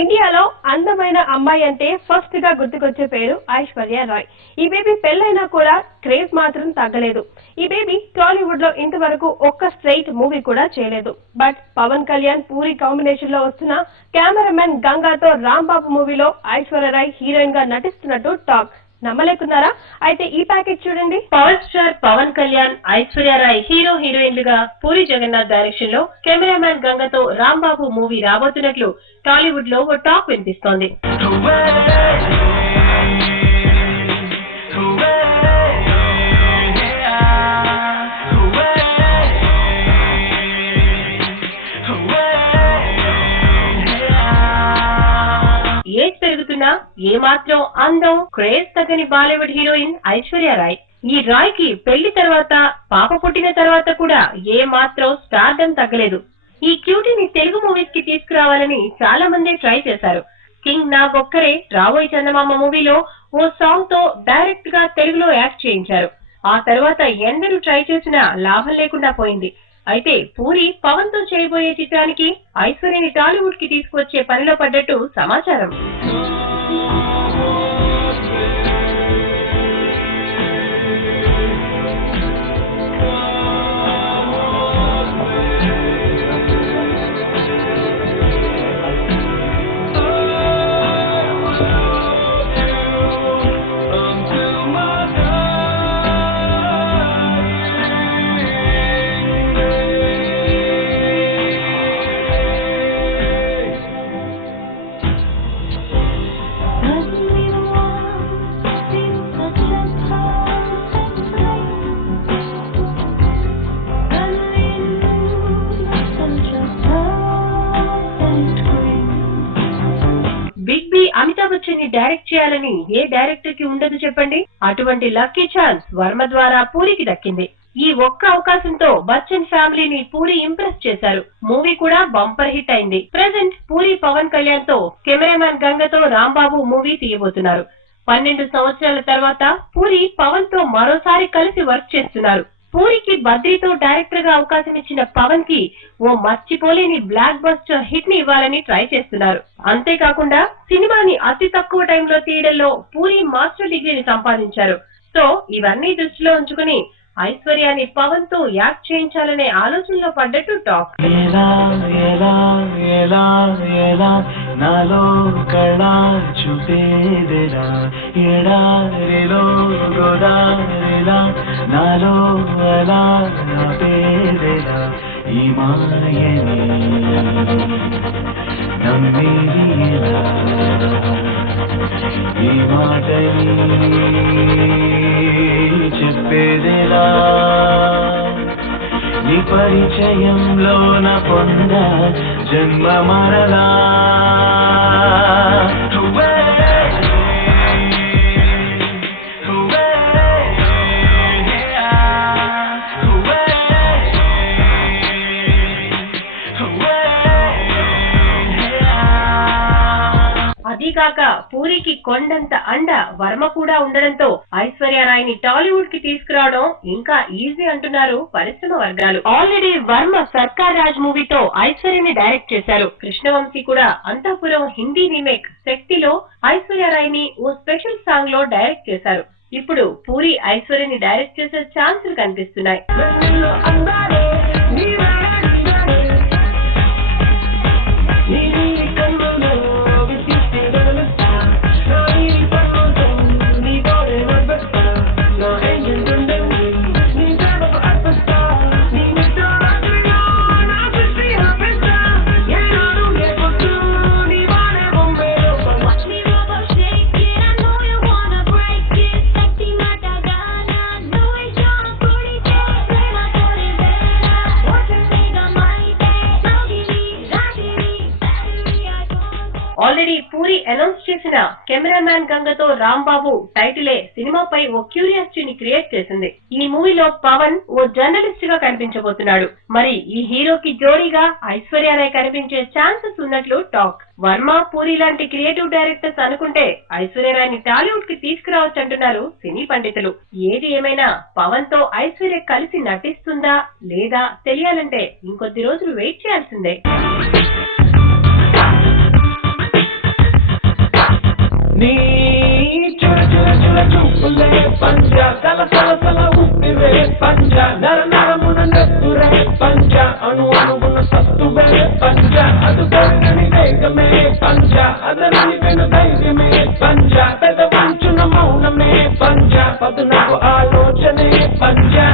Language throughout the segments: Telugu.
ఇండియాలో అందమైన అమ్మాయి అంటే ఫస్ట్ గా గుర్తుకొచ్చే పేరు ఐశ్వర్య రాయ్. ఈ బేబీ పెళ్ళైనా కూడా క్రేజ్ మాత్రం తగ్గలేదు. ఈ బేబీ టాలీవుడ్ లో ఇంతవరకు ఒక్క స్ట్రైట్ మూవీ కూడా చేయలేదు. బట్ పవన్ కళ్యాణ్ పూరి కాంబినేషన్ లో వస్తున్న కెమెరామెన్ గంగాతో రాంబాబు మూవీలో ఐశ్వర్య రాయ్ హీరోయిన్ గా నటిస్తున్నట్టు టాక్. నమ్మలేకున్నారా? అయితే ఈ ప్యాకేజ్ చూడండి. Power star Pawan Kalyan, Aishwarya Rai hero హీరోయిన్లుగా పూరి జగన్నాథ్ డైరెక్షన్ లో కెమెరామ్యాన్ గంగతో రాంబాబు మూవీ రాబోతున్నట్లు టాలీవుడ్ లో ఓ టాక్ వినిపిస్తోంది. ఏజ్ పెరుగుతున్నా ఏమాత్రం అందం క్రేజ్ తగ్గని బాలీవుడ్ హీరోయిన్ ఐశ్వర్య రాయ్. ఈ రాయ్ కి పెళ్లి తర్వాత పాప పుట్టిన తర్వాత కూడా ఏ మాత్రం స్టార్డమ్ తగ్గలేదు. ఈ క్యూటీని తెలుగు మూవీస్ కి తీసుకురావాలని చాలా మంది ట్రై చేశారు. కింగ్ నాగొక్కరే రాబోయ్ చందమామ మూవీలో ఓ సాంగ్ తో డైరెక్ట్ గా తెలుగులో యాక్ట్ చేయించారు. ఆ తర్వాత ఎందరూ ట్రై చేసినా లాభం లేకుండా పోయింది. అయితే పూరి పవన్ తో చేయబోయే చిత్రానికి ఐశ్వర్యని టాలీవుడ్ కి తీసుకువచ్చే పనిలో పడ్డట్టు సమాచారం. బిగ్ బి అమితాబ్ బచ్చన్ ని డైరెక్ట్ చేయాలని ఏ డైరెక్టర్ కి ఉండదు చెప్పండి. అటువంటి లక్కీ ఛాన్స్ వర్మ ద్వారా పూరికి దక్కింది. ఈ ఒక్క అవకాశంతో బచ్చన్ ఫ్యామిలీని పూరి ఇంప్రెస్ చేశారు. మూవీ కూడా బంపర్ హిట్ అయింది. ప్రెజెంట్ పూరి పవన్ కళ్యాణ్ తో కెమెరామ్యాన్ గంగతో రాంబాబు మూవీ తీయబోతున్నారు. 12 సంవత్సరాల తర్వాత పూరి పవన్ తో మరోసారి కలిసి వర్క్ చేస్తున్నారు. పూరికి బద్రీతో డైరెక్టర్ గా అవకాశం ఇచ్చిన పవన్ కి ఓ మర్చిపోలేని బ్లాక్ బస్టర్ హిట్ ని ఇవ్వాలని ట్రై చేస్తున్నారు. అంతేకాకుండా సినిమాని అతి తక్కువ టైంలో తీయడంలో పూరి మాస్టర్ డిగ్రీని సంపాదించారు. సో ఇవన్నీ దృష్టిలో ఉంచుకుని ఐశ్వర్యాని పవన్ తో యాక్ట్ చేయించాలనే ఆలోచనలో పడ్డట్టు టాక్. నాలో కళా చూపేదెలా ఎడారిలో గోదారిలా నాలో అలా నాపేదెలా ఈ మాయని నమ్మేలా ఈ మాటని చెప్పేదెలా నీ పరిచయంలో నా పొంద జన్మ మరలా అదీగాక పూరికి కొండంత అండ వర్మ కూడా ఉండడంతో ఐశ్వర్య రాయ్ ని టాలీవుడ్ కి తీసుకురావడం ఇంకా ఈజీ అంటున్నారు పరిశ్రమ వర్గాలు. ఆల్రెడీ వర్మ సర్కార్ రాజ్ మూవీతో ఐశ్వర్యని డైరెక్ట్ చేశారు. కృష్ణవంశీ కూడా అంతఃపురం హిందీ రీమేక్ శక్తిలో ఐశ్వర్య రాయ్ ని ఓ స్పెషల్ సాంగ్ లో డైరెక్ట్ చేశారు. ఇప్పుడు పూరి ఐశ్వర్యని డైరెక్ట్ చేసే ఛాన్సులు కనిపిస్తున్నాయి. ఆల్రెడీ పూరి అనౌన్స్ చేసిన కెమెరామ్యాన్ గంగతో రాంబాబు టైటిలే సినిమాపై ఓ క్యూరియాసిటీని క్రియేట్ చేసింది. ఈ మూవీలో పవన్ ఓ జర్నలిస్ట్ గా కనిపించబోతున్నాడు. మరి ఈ హీరోకి జోడీగా ఐశ్వర్య రాయ్ కనిపించే ఛాన్సెస్ ఉన్నట్లు టాక్. వర్మ, పూరి లాంటి క్రియేటివ్ డైరెక్టర్స్ అనుకుంటే ఐశ్వర్య రాయ్ ని టాలీవుడ్ కి తీసుకురావచ్చు అంటున్నారు సినీ పండితులు. ఏది ఏమైనా పవన్ తో ఐశ్వర్య కలిసి నటిస్తుందా లేదా తెలియాలంటే ఇంకొద్ది రోజులు వెయిట్ చేయాల్సిందే. ఆలోచనే పంజా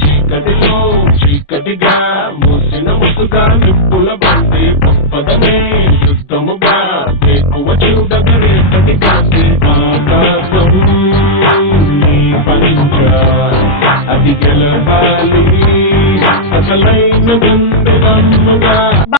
చీకటిలో చీకటిగా మూసిన ముసుగా నిప్పుల బండి పప్పదనే యుద్ధముగా ఎక్కువ చూడగరేపటి కాసి ఆకాశం నీ పంజా అది గెలవాలి అసలైన గుండె దమ్ముగా